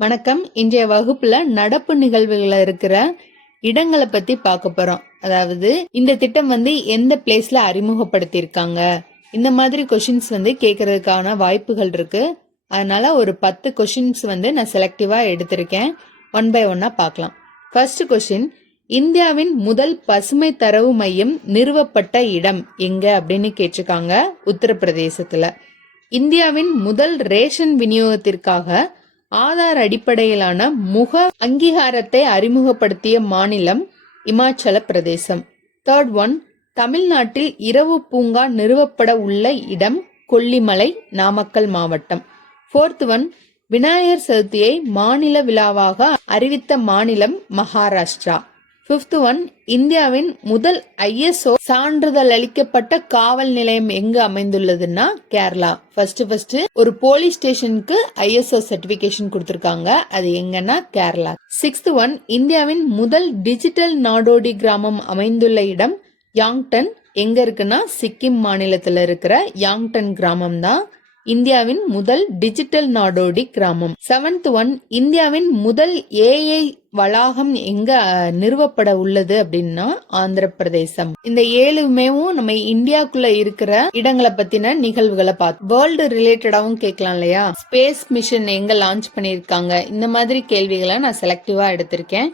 வணக்கம். இன்றைய வகுப்புல நடப்பு நிகழ்வுகள்ல இருக்கிற இடங்களை பத்தி பார்க்க போறோம். அதாவது இந்த திட்டம் எந்த பிளேஸ்ல அறிமுகப்படுத்தியிருக்காங்க, இந்த மாதிரி கொஷின்ஸ் கேட்கறதுக்கான வாய்ப்புகள் இருக்கு. அதனால ஒரு 10 கொஷின்ஸ் நான் செலக்டிவா எடுத்திருக்கேன். ஒன் பை ஒன்னா பார்க்கலாம். ஃபர்ஸ்ட் கொஷின், இந்தியாவின் முதல் பசுமை தரவு மையம் நிறுவப்பட்ட இடம் எங்க அப்படின்னு கேட்டிருக்காங்க. உத்தரப்பிரதேசத்துல. இந்தியாவின் முதல் ரேஷன் விநியோகத்திற்காக ஆதார் அடிப்படையிலான முக அங்கீகாரத்தை அறிமுகப்படுத்திய மாநிலம் இமாச்சல பிரதேசம். தேர்ட் ஒன், தமிழ்நாட்டில் இரவு பூங்கா நிறுவப்பட உள்ள இடம் கொல்லிமலை, நாமக்கல் மாவட்டம். ஃபோர்த் ஒன், விநாயகர் சதுர்த்தியை மாநில விழாவாக அறிவித்த மாநிலம் மகாராஷ்டிரா. ஃபிஃப்த் ஒன், இந்தியாவின் முதல் ISO சான்றிதழ் அளிக்கப்பட்ட காவல் நிலையம் எங்கு அமைந்துள்ளதுன்னா கேரளா. ஃபர்ஸ்ட் ஒரு போலீஸ் ஸ்டேஷனுக்கு ISO சர்டிபிகேஷன் கொடுத்திருக்காங்க. அது எங்கன்னா கேரளா. சிக்ஸ்த் ஒன், இந்தியாவின் முதல் டிஜிட்டல் நாடோடி கிராமம் அமைந்துள்ள இடம் யாங்டன். எங்க இருக்குன்னா சிக்கிம் மாநிலத்துல இருக்கிற யாங்டன் கிராமம் தான் இந்தியாவின் முதல் டிஜிட்டல் நாடோடி கிராமம். செவன்த் ஒன், இந்தியாவின் முதல் AI வளாகம் எங்க நிறுவப்பட உள்ளது அப்படின்னா ஆந்திர பிரதேசம். இந்த 7மே நம்ம இந்தியாக்குள்ள இருக்கிற இடங்களை பத்தின நிகழ்வுகளை பார்த்து வேர்ல்டு ரிலேட்டடாவும் கேட்கலாம் இல்லையா. ஸ்பேஸ் மிஷன் எங்க லான்ச் பண்ணிருக்காங்க, இந்த மாதிரி கேள்விகளை நான் செலக்டிவா எடுத்திருக்கேன்.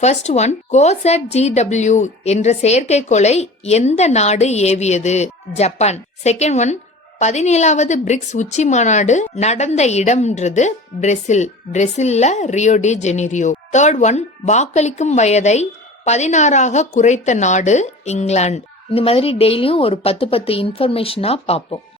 ஃபர்ஸ்ட் ஒன், கோசாட் GW என்ற செயற்கைக்கோளை எந்த நாடு ஏவியது? ஜப்பான். செகண்ட் ஒன், 17வது பிரிக்ஸ் உச்சி மாநாடு நடந்த இடம்ன்றது பிரேசில்ல Rio de Janeiro. Third one, வாக்களிக்கும் வயதை 16ஆக குறைத்த நாடு இங்கிலாந்து. இந்த மாதிரி டெய்லியும் ஒரு 10 இன்ஃபர்மேஷனா பார்ப்போம்.